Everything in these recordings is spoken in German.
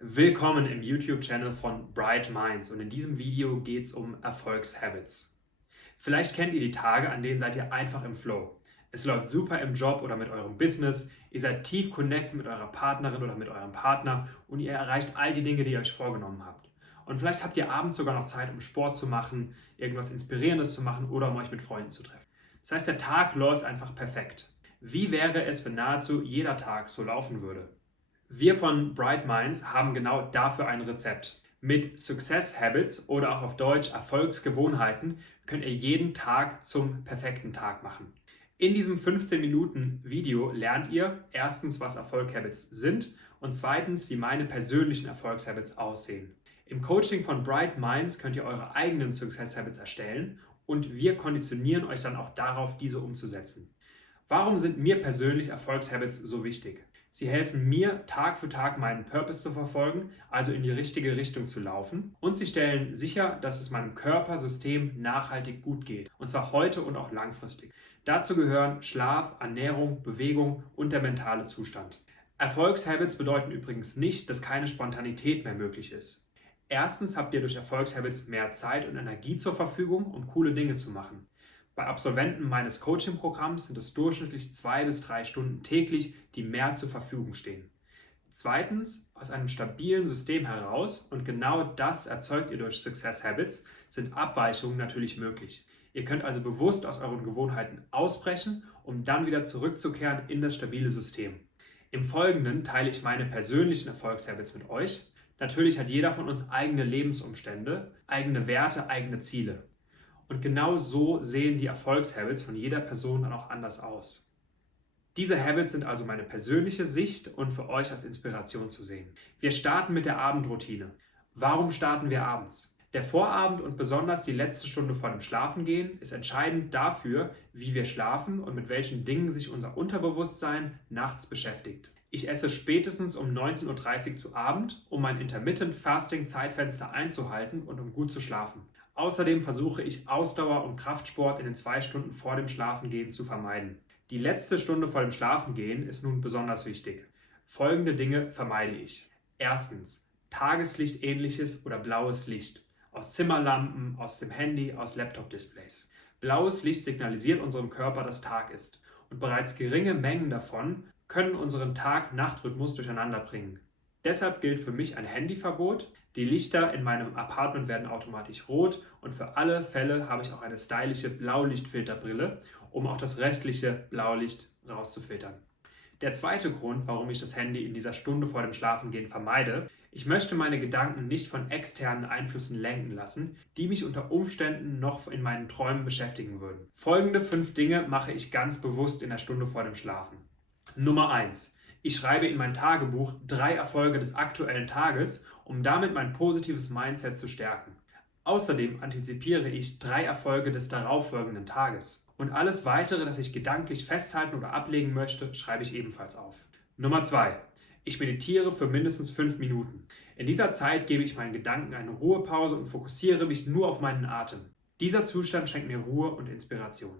Willkommen im YouTube-Channel von Bright Minds und in diesem Video geht es um Erfolgshabits. Vielleicht kennt ihr die Tage, an denen seid ihr einfach im Flow. Es läuft super im Job oder mit eurem Business, ihr seid tief connected mit eurer Partnerin oder mit eurem Partner und ihr erreicht all die Dinge, die ihr euch vorgenommen habt. Und vielleicht habt ihr abends sogar noch Zeit, um Sport zu machen, irgendwas Inspirierendes zu machen oder um euch mit Freunden zu treffen. Das heißt, der Tag läuft einfach perfekt. Wie wäre es, wenn nahezu jeder Tag so laufen würde? Wir von Bright Minds haben genau dafür ein Rezept. Mit Success Habits oder auch auf Deutsch Erfolgsgewohnheiten könnt ihr jeden Tag zum perfekten Tag machen. In diesem 15 Minuten Video lernt ihr erstens, was Erfolgshabits sind und zweitens, wie meine persönlichen Erfolgshabits aussehen. Im Coaching von Bright Minds könnt ihr eure eigenen Success Habits erstellen und wir konditionieren euch dann auch darauf, diese umzusetzen. Warum sind mir persönlich Erfolgshabits so wichtig? Sie helfen mir, Tag für Tag meinen Purpose zu verfolgen, also in die richtige Richtung zu laufen. Und sie stellen sicher, dass es meinem Körpersystem nachhaltig gut geht. Und zwar heute und auch langfristig. Dazu gehören Schlaf, Ernährung, Bewegung und der mentale Zustand. Erfolgshabits bedeuten übrigens nicht, dass keine Spontanität mehr möglich ist. Erstens habt ihr durch Erfolgshabits mehr Zeit und Energie zur Verfügung, um coole Dinge zu machen. Bei Absolventen meines Coaching-Programms sind es durchschnittlich 2 bis 3 Stunden täglich, die mehr zur Verfügung stehen. Zweitens, aus einem stabilen System heraus, und genau das erzeugt ihr durch Success Habits, sind Abweichungen natürlich möglich. Ihr könnt also bewusst aus euren Gewohnheiten ausbrechen, um dann wieder zurückzukehren in das stabile System. Im Folgenden teile ich meine persönlichen Erfolgshabits mit euch. Natürlich hat jeder von uns eigene Lebensumstände, eigene Werte, eigene Ziele. Und genau so sehen die Erfolgshabits von jeder Person dann auch anders aus. Diese Habits sind also meine persönliche Sicht und für euch als Inspiration zu sehen. Wir starten mit der Abendroutine. Warum starten wir abends? Der Vorabend und besonders die letzte Stunde vor dem Schlafengehen ist entscheidend dafür, wie wir schlafen und mit welchen Dingen sich unser Unterbewusstsein nachts beschäftigt. Ich esse spätestens um 19:30 Uhr zu Abend, um mein Intermittent Fasting Zeitfenster einzuhalten und um gut zu schlafen. Außerdem versuche ich Ausdauer- und Kraftsport in den 2 Stunden vor dem Schlafengehen zu vermeiden. Die letzte Stunde vor dem Schlafengehen ist nun besonders wichtig. Folgende Dinge vermeide ich. Erstens, Tageslicht-ähnliches oder blaues Licht. Aus Zimmerlampen, aus dem Handy, aus Laptop-Displays. Blaues Licht signalisiert unserem Körper, dass Tag ist. Und bereits geringe Mengen davon können unseren Tag-Nacht-Rhythmus durcheinander bringen. Deshalb gilt für mich ein Handyverbot. Die Lichter in meinem Apartment werden automatisch rot und für alle Fälle habe ich auch eine stylische Blaulichtfilterbrille, um auch das restliche Blaulicht rauszufiltern. Der zweite Grund, warum ich das Handy in dieser Stunde vor dem Schlafengehen vermeide: Ich möchte meine Gedanken nicht von externen Einflüssen lenken lassen, die mich unter Umständen noch in meinen Träumen beschäftigen würden. Folgende 5 Dinge mache ich ganz bewusst in der Stunde vor dem Schlafen. Nummer 1. Ich schreibe in mein Tagebuch 3 Erfolge des aktuellen Tages, um damit mein positives Mindset zu stärken. Außerdem antizipiere ich 3 Erfolge des darauffolgenden Tages. Und alles Weitere, das ich gedanklich festhalten oder ablegen möchte, schreibe ich ebenfalls auf. Nummer 2. Ich meditiere für mindestens 5 Minuten. In dieser Zeit gebe ich meinen Gedanken eine Ruhepause und fokussiere mich nur auf meinen Atem. Dieser Zustand schenkt mir Ruhe und Inspiration.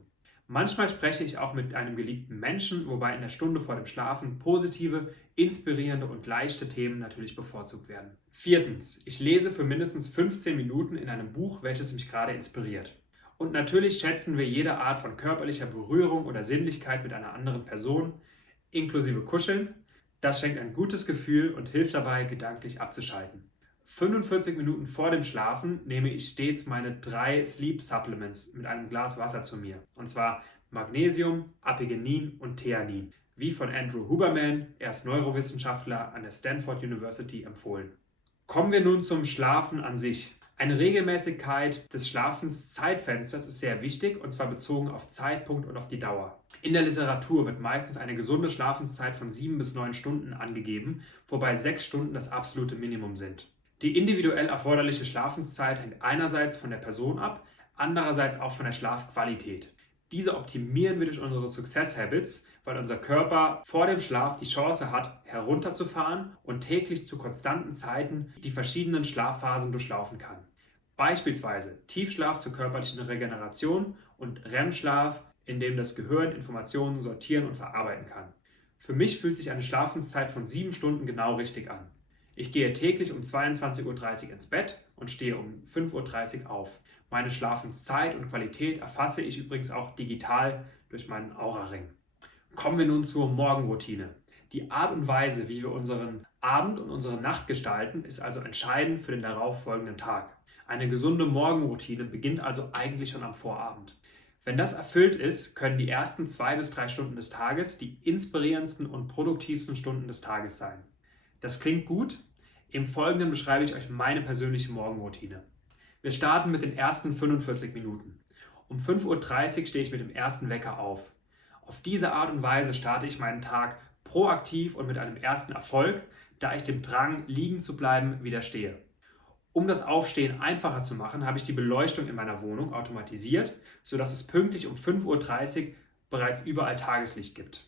Manchmal spreche ich auch mit einem geliebten Menschen, wobei in der Stunde vor dem Schlafen positive, inspirierende und leichte Themen natürlich bevorzugt werden. Viertens, ich lese für mindestens 15 Minuten in einem Buch, welches mich gerade inspiriert. Und natürlich schätzen wir jede Art von körperlicher Berührung oder Sinnlichkeit mit einer anderen Person, inklusive Kuscheln. Das schenkt ein gutes Gefühl und hilft dabei, gedanklich abzuschalten. 45 Minuten vor dem Schlafen nehme ich stets meine 3 Sleep Supplements mit einem Glas Wasser zu mir. Und zwar Magnesium, Apigenin und Theanin. Wie von Andrew Huberman, er ist Neurowissenschaftler an der Stanford University, empfohlen. Kommen wir nun zum Schlafen an sich. Eine Regelmäßigkeit des Schlafenszeitfensters ist sehr wichtig, und zwar bezogen auf Zeitpunkt und auf die Dauer. In der Literatur wird meistens eine gesunde Schlafenszeit von 7 bis 9 Stunden angegeben, wobei 6 Stunden das absolute Minimum sind. Die individuell erforderliche Schlafenszeit hängt einerseits von der Person ab, andererseits auch von der Schlafqualität. Diese optimieren wir durch unsere Success Habits, weil unser Körper vor dem Schlaf die Chance hat, herunterzufahren und täglich zu konstanten Zeiten die verschiedenen Schlafphasen durchlaufen kann. Beispielsweise Tiefschlaf zur körperlichen Regeneration und REM-Schlaf, in dem das Gehirn Informationen sortieren und verarbeiten kann. Für mich fühlt sich eine Schlafenszeit von 7 Stunden genau richtig an. Ich gehe täglich um 22:30 Uhr ins Bett und stehe um 5:30 Uhr auf. Meine Schlafenszeit und Qualität erfasse ich übrigens auch digital durch meinen Aura-Ring. Kommen wir nun zur Morgenroutine. Die Art und Weise, wie wir unseren Abend und unsere Nacht gestalten, ist also entscheidend für den darauffolgenden Tag. Eine gesunde Morgenroutine beginnt also eigentlich schon am Vorabend. Wenn das erfüllt ist, können die ersten 2 bis 3 Stunden des Tages die inspirierendsten und produktivsten Stunden des Tages sein. Das klingt gut? Im Folgenden beschreibe ich euch meine persönliche Morgenroutine. Wir starten mit den ersten 45 Minuten. Um 5:30 Uhr stehe ich mit dem ersten Wecker auf. Auf diese Art und Weise starte ich meinen Tag proaktiv und mit einem ersten Erfolg, da ich dem Drang, liegen zu bleiben, widerstehe. Um das Aufstehen einfacher zu machen, habe ich die Beleuchtung in meiner Wohnung automatisiert, sodass es pünktlich um 5:30 Uhr bereits überall Tageslicht gibt.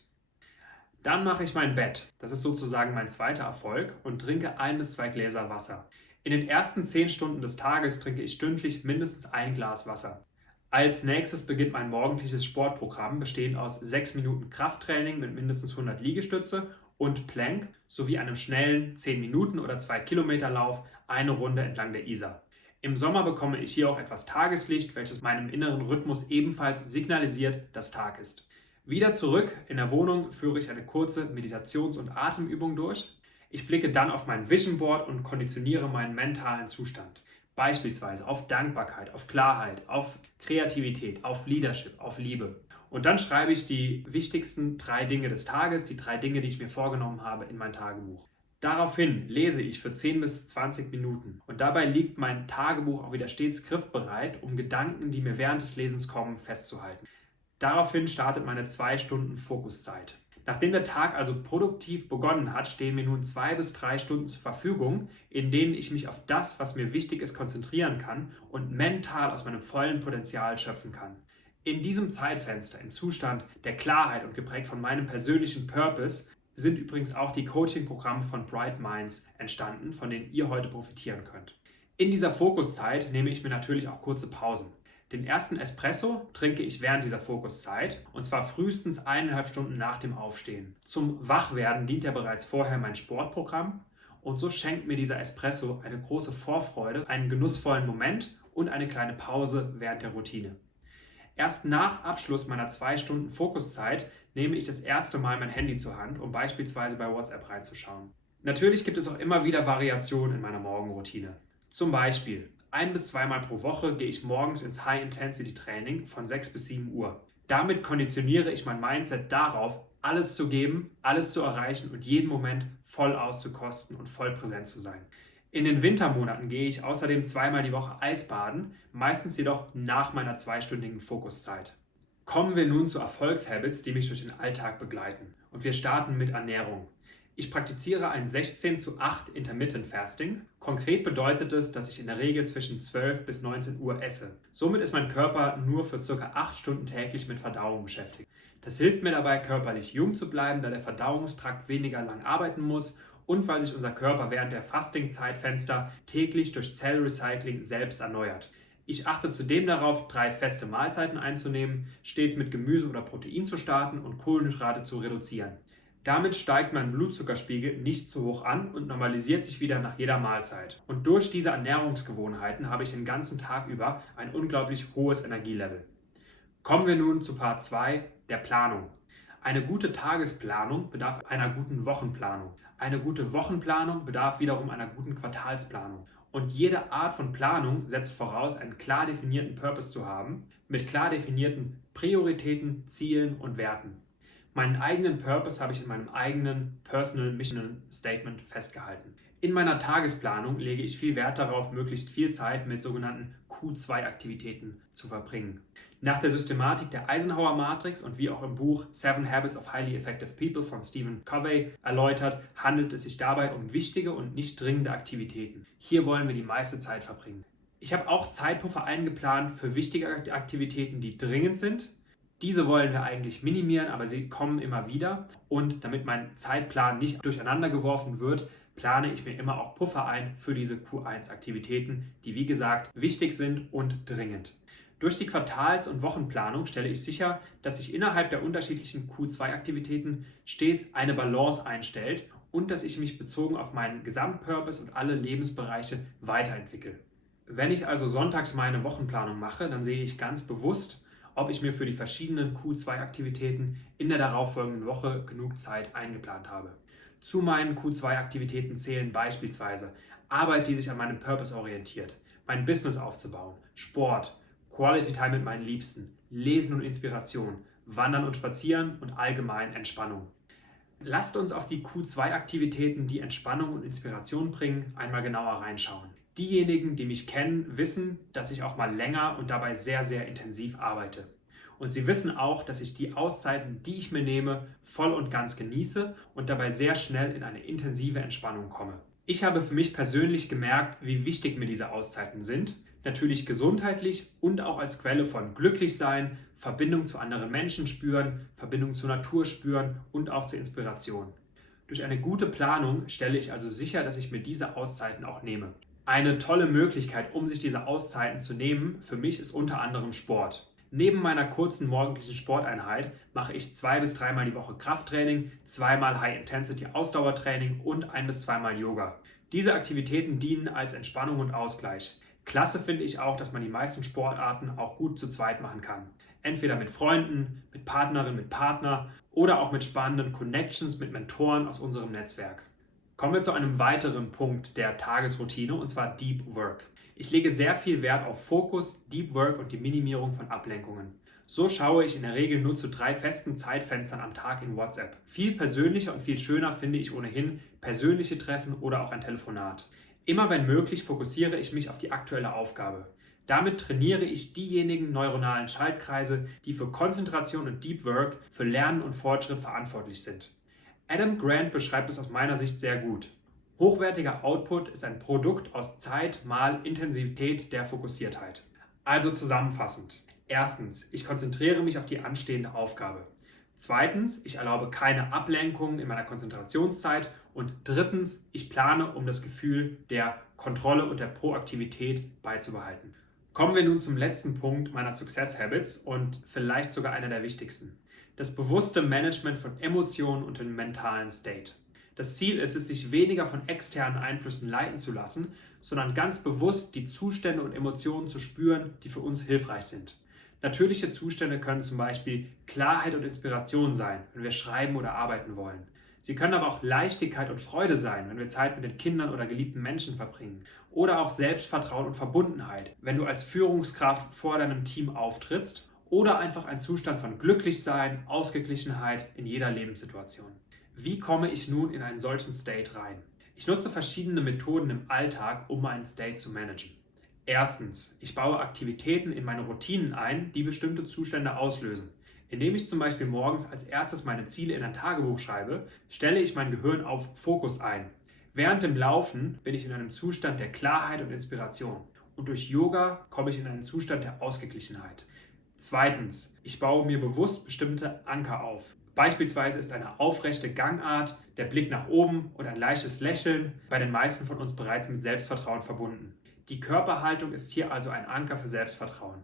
Dann mache ich mein Bett, das ist sozusagen mein zweiter Erfolg, und trinke 1 bis 2 Gläser Wasser. In den ersten 10 Stunden des Tages trinke ich stündlich mindestens 1 Glas Wasser. Als nächstes beginnt mein morgendliches Sportprogramm, bestehend aus 6 Minuten Krafttraining mit mindestens 100 Liegestütze und Plank sowie einem schnellen 10 Minuten oder 2 Kilometer Lauf, eine Runde entlang der Isar. Im Sommer bekomme ich hier auch etwas Tageslicht, welches meinem inneren Rhythmus ebenfalls signalisiert, dass Tag ist. Wieder zurück in der Wohnung führe ich eine kurze Meditations- und Atemübung durch. Ich blicke dann auf mein Vision Board und konditioniere meinen mentalen Zustand. Beispielsweise auf Dankbarkeit, auf Klarheit, auf Kreativität, auf Leadership, auf Liebe. Und dann schreibe ich die wichtigsten 3 Dinge des Tages, die 3 Dinge, die ich mir vorgenommen habe, in mein Tagebuch. Daraufhin lese ich für 10 bis 20 Minuten und dabei liegt mein Tagebuch auch wieder stets griffbereit, um Gedanken, die mir während des Lesens kommen, festzuhalten. Daraufhin startet meine 2 Stunden Fokuszeit. Nachdem der Tag also produktiv begonnen hat, stehen mir nun 2 bis 3 Stunden zur Verfügung, in denen ich mich auf das, was mir wichtig ist, konzentrieren kann und mental aus meinem vollen Potenzial schöpfen kann. In diesem Zeitfenster, im Zustand der Klarheit und geprägt von meinem persönlichen Purpose, sind übrigens auch die Coaching-Programme von Bright Minds entstanden, von denen ihr heute profitieren könnt. In dieser Fokuszeit nehme ich mir natürlich auch kurze Pausen. Den ersten Espresso trinke ich während dieser Fokuszeit und zwar frühestens 1,5 Stunden nach dem Aufstehen. Zum Wachwerden dient ja bereits vorher mein Sportprogramm und so schenkt mir dieser Espresso eine große Vorfreude, einen genussvollen Moment und eine kleine Pause während der Routine. Erst nach Abschluss meiner 2 Stunden Fokuszeit nehme ich das erste Mal mein Handy zur Hand, um beispielsweise bei WhatsApp reinzuschauen. Natürlich gibt es auch immer wieder Variationen in meiner Morgenroutine. Zum Beispiel 1 bis 2 Mal pro Woche gehe ich morgens ins High-Intensity-Training von 6 bis 7 Uhr. Damit konditioniere ich mein Mindset darauf, alles zu geben, alles zu erreichen und jeden Moment voll auszukosten und voll präsent zu sein. In den Wintermonaten gehe ich außerdem 2-mal die Woche Eisbaden, meistens jedoch nach meiner 2-stündigen Fokuszeit. Kommen wir nun zu Erfolgshabits, die mich durch den Alltag begleiten. Und wir starten mit Ernährung. Ich praktiziere ein 16:8 Intermittent Fasting. Konkret bedeutet es, dass ich in der Regel zwischen 12 bis 19 Uhr esse. Somit ist mein Körper nur für ca. 8 Stunden täglich mit Verdauung beschäftigt. Das hilft mir dabei, körperlich jung zu bleiben, da der Verdauungstrakt weniger lang arbeiten muss und weil sich unser Körper während der Fasting-Zeitfenster täglich durch Zellrecycling selbst erneuert. Ich achte zudem darauf, 3 feste Mahlzeiten einzunehmen, stets mit Gemüse oder Protein zu starten und Kohlenhydrate zu reduzieren. Damit steigt mein Blutzuckerspiegel nicht zu hoch an und normalisiert sich wieder nach jeder Mahlzeit. Und durch diese Ernährungsgewohnheiten habe ich den ganzen Tag über ein unglaublich hohes Energielevel. Kommen wir nun zu Part 2, der Planung. Eine gute Tagesplanung bedarf einer guten Wochenplanung. Eine gute Wochenplanung bedarf wiederum einer guten Quartalsplanung. Und jede Art von Planung setzt voraus, einen klar definierten Purpose zu haben, mit klar definierten Prioritäten, Zielen und Werten. Meinen eigenen Purpose habe ich in meinem eigenen Personal Mission Statement festgehalten. In meiner Tagesplanung lege ich viel Wert darauf, möglichst viel Zeit mit sogenannten Q2-Aktivitäten zu verbringen. Nach der Systematik der Eisenhower Matrix und wie auch im Buch 7 Habits of Highly Effective People von Stephen Covey erläutert, handelt es sich dabei um wichtige und nicht dringende Aktivitäten. Hier wollen wir die meiste Zeit verbringen. Ich habe auch Zeitpuffer eingeplant für wichtige Aktivitäten, die dringend sind. Diese wollen wir eigentlich minimieren, aber sie kommen immer wieder. Und damit mein Zeitplan nicht durcheinander geworfen wird, plane ich mir immer auch Puffer ein für diese Q1-Aktivitäten, die wie gesagt wichtig sind und dringend. Durch die Quartals- und Wochenplanung stelle ich sicher, dass sich innerhalb der unterschiedlichen Q2-Aktivitäten stets eine Balance einstellt und dass ich mich bezogen auf meinen Gesamtpurpose und alle Lebensbereiche weiterentwickle. Wenn ich also sonntags meine Wochenplanung mache, dann sehe ich ganz bewusst, ob ich mir für die verschiedenen Q2-Aktivitäten in der darauffolgenden Woche genug Zeit eingeplant habe. Zu meinen Q2-Aktivitäten zählen beispielsweise Arbeit, die sich an meinem Purpose orientiert, mein Business aufzubauen, Sport, Quality Time mit meinen Liebsten, Lesen und Inspiration, Wandern und Spazieren und allgemein Entspannung. Lasst uns auf die Q2-Aktivitäten, die Entspannung und Inspiration bringen, einmal genauer reinschauen. Diejenigen, die mich kennen, wissen, dass ich auch mal länger und dabei sehr, sehr intensiv arbeite. Und sie wissen auch, dass ich die Auszeiten, die ich mir nehme, voll und ganz genieße und dabei sehr schnell in eine intensive Entspannung komme. Ich habe für mich persönlich gemerkt, wie wichtig mir diese Auszeiten sind. Natürlich gesundheitlich und auch als Quelle von Glücklichsein, Verbindung zu anderen Menschen spüren, Verbindung zur Natur spüren und auch zur Inspiration. Durch eine gute Planung stelle ich also sicher, dass ich mir diese Auszeiten auch nehme. Eine tolle Möglichkeit, um sich diese Auszeiten zu nehmen, für mich ist unter anderem Sport. Neben meiner kurzen morgendlichen Sporteinheit mache ich 2 bis 3 Mal die Woche Krafttraining, 2 Mal High-Intensity-Ausdauertraining und 1 bis 2 Mal Yoga. Diese Aktivitäten dienen als Entspannung und Ausgleich. Klasse finde ich auch, dass man die meisten Sportarten auch gut zu zweit machen kann. Entweder mit Freunden, mit Partnerin, mit Partner oder auch mit spannenden Connections mit Mentoren aus unserem Netzwerk. Kommen wir zu einem weiteren Punkt der Tagesroutine, und zwar Deep Work. Ich lege sehr viel Wert auf Fokus, Deep Work und die Minimierung von Ablenkungen. So schaue ich in der Regel nur zu 3 festen Zeitfenstern am Tag in WhatsApp. Viel persönlicher und viel schöner finde ich ohnehin persönliche Treffen oder auch ein Telefonat. Immer wenn möglich fokussiere ich mich auf die aktuelle Aufgabe. Damit trainiere ich diejenigen neuronalen Schaltkreise, die für Konzentration und Deep Work, für Lernen und Fortschritt verantwortlich sind. Adam Grant beschreibt es aus meiner Sicht sehr gut. Hochwertiger Output ist ein Produkt aus Zeit mal Intensität der Fokussiertheit. Also zusammenfassend. Erstens, ich konzentriere mich auf die anstehende Aufgabe. Zweitens, ich erlaube keine Ablenkungen in meiner Konzentrationszeit. Und drittens, ich plane, um das Gefühl der Kontrolle und der Proaktivität beizubehalten. Kommen wir nun zum letzten Punkt meiner Success Habits und vielleicht sogar einer der wichtigsten. Das bewusste Management von Emotionen und dem mentalen State. Das Ziel ist es, sich weniger von externen Einflüssen leiten zu lassen, sondern ganz bewusst die Zustände und Emotionen zu spüren, die für uns hilfreich sind. Natürliche Zustände können zum Beispiel Klarheit und Inspiration sein, wenn wir schreiben oder arbeiten wollen. Sie können aber auch Leichtigkeit und Freude sein, wenn wir Zeit mit den Kindern oder geliebten Menschen verbringen. Oder auch Selbstvertrauen und Verbundenheit, wenn du als Führungskraft vor deinem Team auftrittst. Oder einfach ein Zustand von Glücklichsein, Ausgeglichenheit in jeder Lebenssituation. Wie komme ich nun in einen solchen State rein? Ich nutze verschiedene Methoden im Alltag, um meinen State zu managen. Erstens, ich baue Aktivitäten in meine Routinen ein, die bestimmte Zustände auslösen. Indem ich zum Beispiel morgens als erstes meine Ziele in ein Tagebuch schreibe, stelle ich mein Gehirn auf Fokus ein. Während dem Laufen bin ich in einem Zustand der Klarheit und Inspiration. Und durch Yoga komme ich in einen Zustand der Ausgeglichenheit. Zweitens, ich baue mir bewusst bestimmte Anker auf. Beispielsweise ist eine aufrechte Gangart, der Blick nach oben und ein leichtes Lächeln bei den meisten von uns bereits mit Selbstvertrauen verbunden. Die Körperhaltung ist hier also ein Anker für Selbstvertrauen.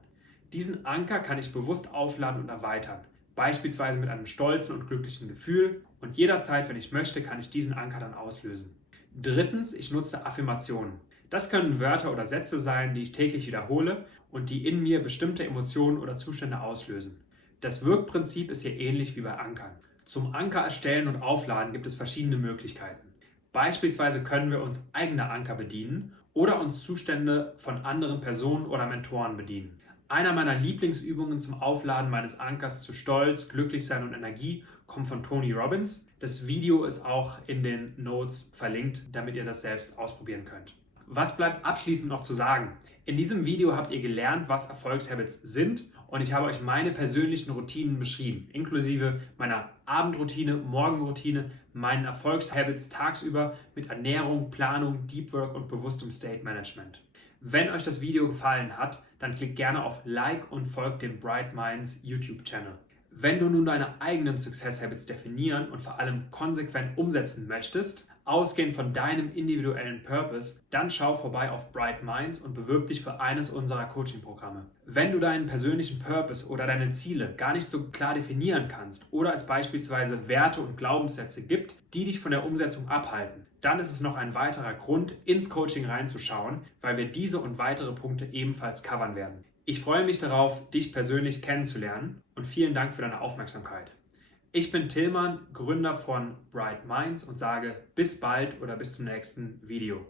Diesen Anker kann ich bewusst aufladen und erweitern, beispielsweise mit einem stolzen und glücklichen Gefühl, und jederzeit, wenn ich möchte, kann ich diesen Anker dann auslösen. Drittens, ich nutze Affirmationen. Das können Wörter oder Sätze sein, die ich täglich wiederhole und die in mir bestimmte Emotionen oder Zustände auslösen. Das Wirkprinzip ist hier ähnlich wie bei Ankern. Zum Anker erstellen und aufladen gibt es verschiedene Möglichkeiten. Beispielsweise können wir uns eigener Anker bedienen oder uns Zustände von anderen Personen oder Mentoren bedienen. Einer meiner Lieblingsübungen zum Aufladen meines Ankers zu Stolz, Glücklichsein und Energie kommt von Tony Robbins. Das Video ist auch in den Notes verlinkt, damit ihr das selbst ausprobieren könnt. Was bleibt abschließend noch zu sagen? In diesem Video habt ihr gelernt, was Erfolgshabits sind, und ich habe euch meine persönlichen Routinen beschrieben, inklusive meiner Abendroutine, Morgenroutine, meinen Erfolgshabits tagsüber mit Ernährung, Planung, Deep Work und bewusstem State Management. Wenn euch das Video gefallen hat, dann klickt gerne auf Like und folgt dem Bright Minds YouTube-Channel. Wenn du nun deine eigenen Success Habits definieren und vor allem konsequent umsetzen möchtest, ausgehend von deinem individuellen Purpose, dann schau vorbei auf Bright Minds und bewirb dich für eines unserer Coaching-Programme. Wenn du deinen persönlichen Purpose oder deine Ziele gar nicht so klar definieren kannst oder es beispielsweise Werte und Glaubenssätze gibt, die dich von der Umsetzung abhalten, dann ist es noch ein weiterer Grund, ins Coaching reinzuschauen, weil wir diese und weitere Punkte ebenfalls covern werden. Ich freue mich darauf, dich persönlich kennenzulernen und vielen Dank für deine Aufmerksamkeit. Ich bin Tillmann, Gründer von Bright Minds und sage bis bald oder bis zum nächsten Video.